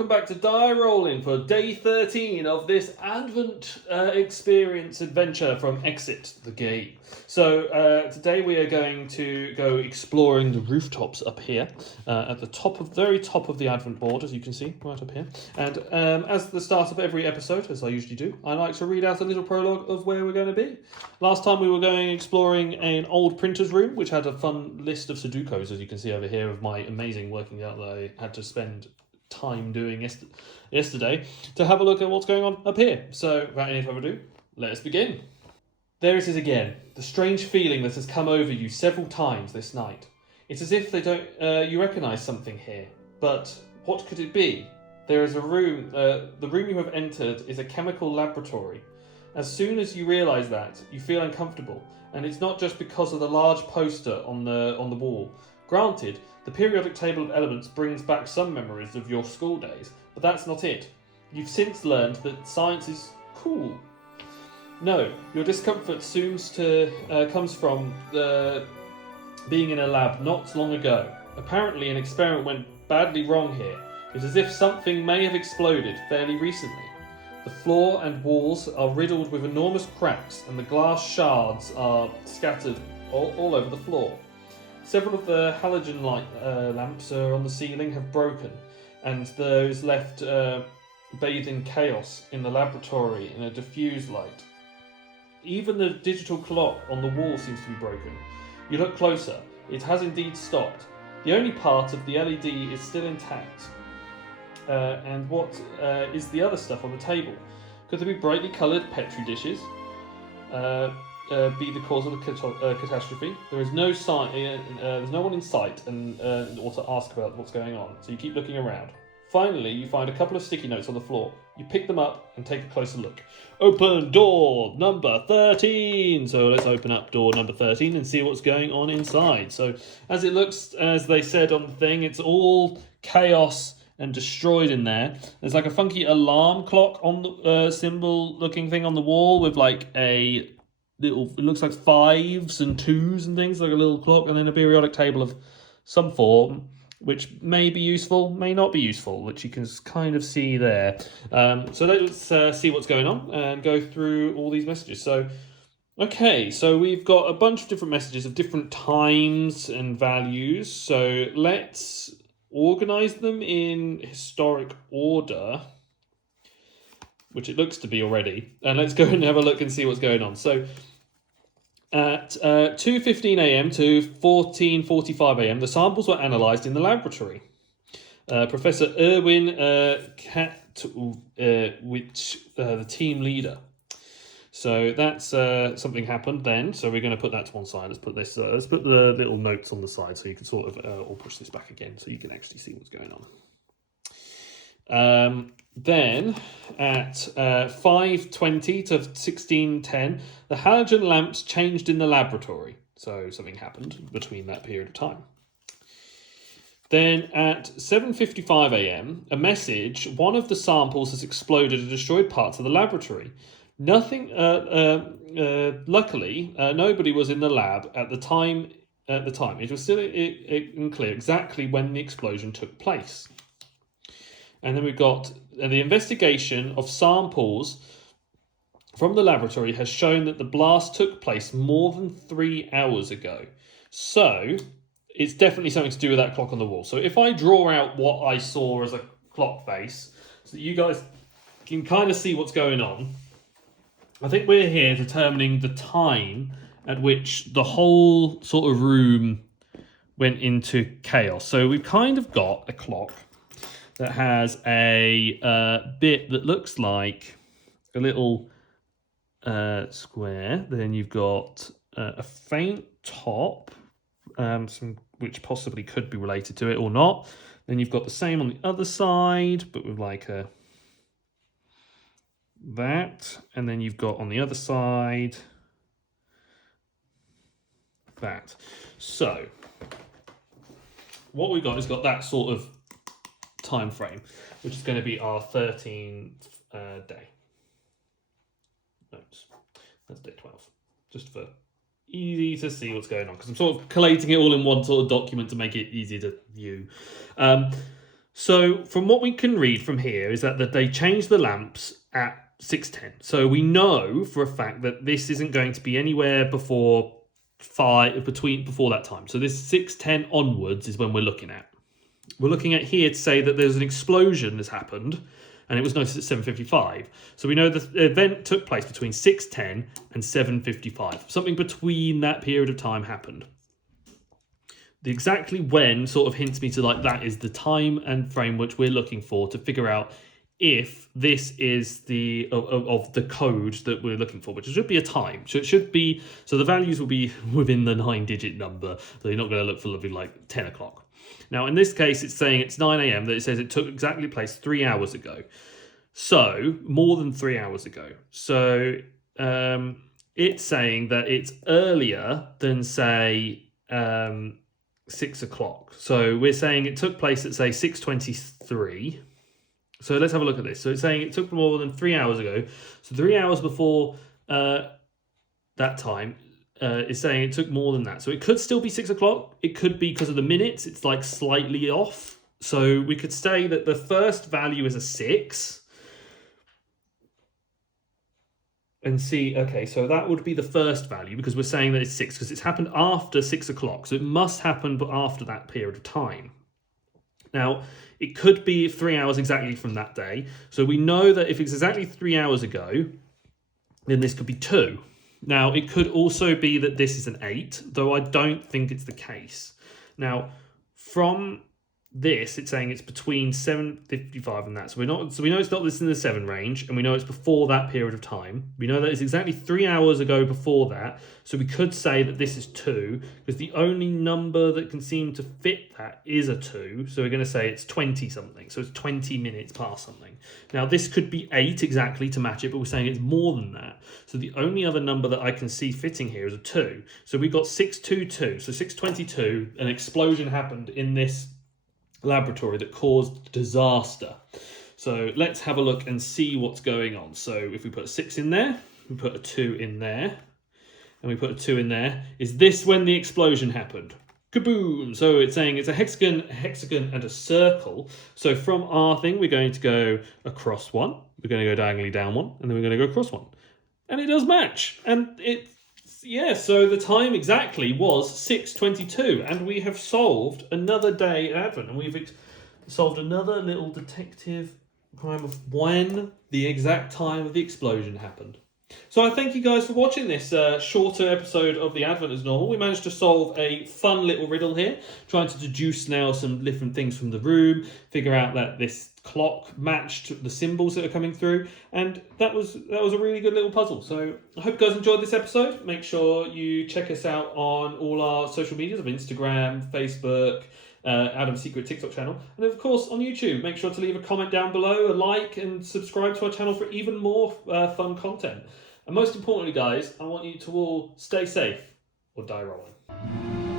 welcome back to Die Rollin for day 13 of this Advent experience adventure from Exit the Game. So today we are going to go exploring the rooftops up here at the very top of the Advent board, as you can see, right up here. And as the start of every episode, as I usually do, I like to read out a little prologue of where we're going to be. Last time we were going exploring an old printer's room, which had a fun list of Sudokus, as you can see over here, of my amazing working out that I had to spend time doing yesterday, to have a look at what's going on up here. So without any further ado, let us begin. There it is again, the strange feeling that has come over you several times this night. It's as if you recognise something here, but what could it be? There is a room, the room you have entered is a chemical laboratory. As soon as you realise that, you feel uncomfortable, and it's not just because of the large poster on the wall. Granted, the periodic table of elements brings back some memories of your school days, but that's not it. You've since learned that science is cool. No, your discomfort comes from being in a lab not long ago. Apparently an experiment went badly wrong here. It's as if something may have exploded fairly recently. The floor and walls are riddled with enormous cracks, and the glass shards are scattered all over the floor. Several of the halogen light lamps on the ceiling have broken, and those left bathed in chaos in the laboratory in a diffuse light. Even the digital clock on the wall seems to be broken. You look closer. It has indeed stopped. The only part of the LED is still intact. And what is the other stuff on the table? Could there be brightly coloured Petri dishes? Be the cause of the catastrophe? There is no sign. There's no one in sight, or to ask about what's going on. So you keep looking around. Finally, you find a couple of sticky notes on the floor. You pick them up and take a closer look. Open door number 13. So let's open up door number 13 and see what's going on inside. So as it looks, as they said on the thing, it's all chaos and destroyed in there. There's like a funky alarm clock on the symbol-looking thing on the wall with like a little, it looks like 5s and 2s and things, like a little clock, and then a periodic table of some form, which may be useful, may not be useful, which you can kind of see there. So let's see what's going on and go through all these messages. So, okay, so we've got a bunch of different messages of different times and values. So let's organise them in historic order, which it looks to be already. And let's go and have a look and see what's going on. So at 2:15 a.m. to 14:45 a.m, the samples were analysed in the laboratory. Professor Erwin the team leader. So that's something happened then. So we're going to put that to one side. Let's put this. Let's put the little notes on the side so you can sort of, or push this back again so you can actually see what's going on. Then at 5:20 to 16:10, the halogen lamps changed in the laboratory. So something happened between that period of time. Then at 7:55 a.m, a message, one of the samples has exploded and destroyed parts of the laboratory. Nothing. Luckily, nobody was in the lab at the time. It was still unclear exactly when the explosion took place. And then we've got the investigation of samples from the laboratory has shown that the blast took place more than 3 hours ago. So it's definitely something to do with that clock on the wall. So if I draw out what I saw as a clock face, so that you guys can kind of see what's going on, I think we're here determining the time at which the whole sort of room went into chaos. So we've kind of got a clock that has a bit that looks like a little square. Then you've got a faint top, which possibly could be related to it or not. Then you've got the same on the other side, but with like that. And then you've got on the other side that. So what we've got is got that sort of time frame, which is going to be our 13th day. Notes. That's day 12. Just for easy to see what's going on, because I'm sort of collating it all in one sort of document to make it easy to view. So from what we can read from here is that they changed the lamps at 6:10. So we know for a fact that this isn't going to be anywhere before before that time. So this 6:10 onwards is when we're looking at. We're looking at here to say that there's an explosion has happened, and it was noticed at 7:55. So we know the event took place between 6:10 and 7:55. Something between that period of time happened. The exactly when sort of hints me to like that is the time and frame which we're looking for to figure out if this is the of the code that we're looking for, which should be a time. So it should be, so the values will be within the 9-digit number. So you're not going to look for like 10 o'clock. Now in this case, it's saying it's 9 a.m. that it says it took exactly place 3 hours ago. So more than 3 hours ago. So it's saying that it's earlier than say 6 o'clock. So we're saying it took place at say 6:23. So let's have a look at this. So it's saying it took more than 3 hours ago. So 3 hours before that time is saying it took more than that. So it could still be 6 o'clock. It could be because of the minutes. It's like slightly off. So we could say that the first value is a 6. And see, okay, so that would be the first value because we're saying that it's 6 because it's happened after 6 o'clock. So it must happen but after that period of time. Now, it could be 3 hours exactly from that day. So we know that if it's exactly 3 hours ago, then this could be 2. Now, it could also be that this is an 8, though I don't think it's the case. Now, from this, it's saying it's between 7:55 and that. So we know it's not this in the 7 range, and we know it's before that period of time. We know that it's exactly 3 hours ago before that. So we could say that this is 2, because the only number that can seem to fit that is a 2. So we're going to say it's 20 something. So it's 20 minutes past something. Now this could be 8 exactly to match it, but we're saying it's more than that. So the only other number that I can see fitting here is a 2. So we've got 622. So 622, an explosion happened in this laboratory that caused disaster. So let's have a look and see what's going on. So if we put a 6 in there, we put a 2 in there, and we put a 2 in there, is this when the explosion happened? Kaboom! So it's saying it's a hexagon, and a circle. So from our thing, we're going to go across one, we're going to go diagonally down one, and then we're going to go across one. And it does match. And yeah, so the time exactly was 6:22, and we have solved another day in Advent, and we've solved another little detective crime of when the exact time of the explosion happened. So I thank you guys for watching this shorter episode of the Advent as normal. We managed to solve a fun little riddle here, trying to deduce now some different things from the room, figure out that this clock matched the symbols that are coming through, and that was a really good little puzzle. So I hope you guys enjoyed this episode. Make sure you check us out on all our social medias of Instagram, Facebook, Adam's Secret TikTok channel, and of course on YouTube. Make sure to leave a comment down below, a like, and subscribe to our channel for even more fun content. And most importantly, guys, I want you to all stay safe or die rolling.